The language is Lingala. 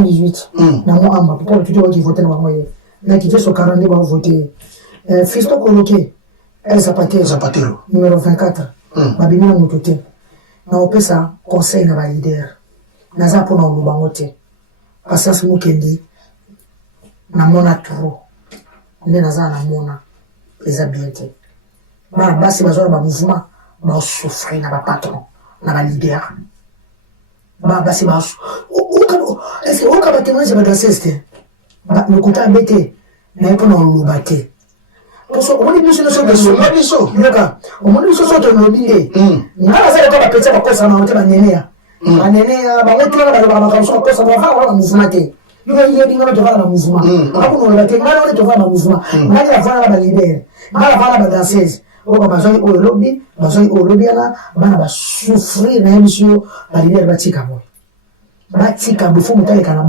18 na mo amba pour tu dois voter na moye na qui fait so 42 va voter Fisto Koloke El Zapatero numéro 24 babimi na motote na opesa conseil na ba leader na za pona lubango te pasas mukendi na mona trop nde na za na mona eza bien te ba basi bazora ba mouvement ba souffrir na ba patron na ba leader ba basi ba est-ce que on ka témoigner ba d'assiste ba lokuta bete na pona lubate parce que on dit biso na so biso yoka on dit biso so to lobie ngala za ko ba petse ba kosa ma ba nenea banenea ba wote ba ba kosa ba va mouvement te yo yedi ngala to va na mouvement akuno lubate ngala to va na mouvement ngala va ba leader ngala va ba danseuse o ba bazoi o lobby ala bana ba souffrir na émission ba leader ba tika bo ba tika bo fu mutale kana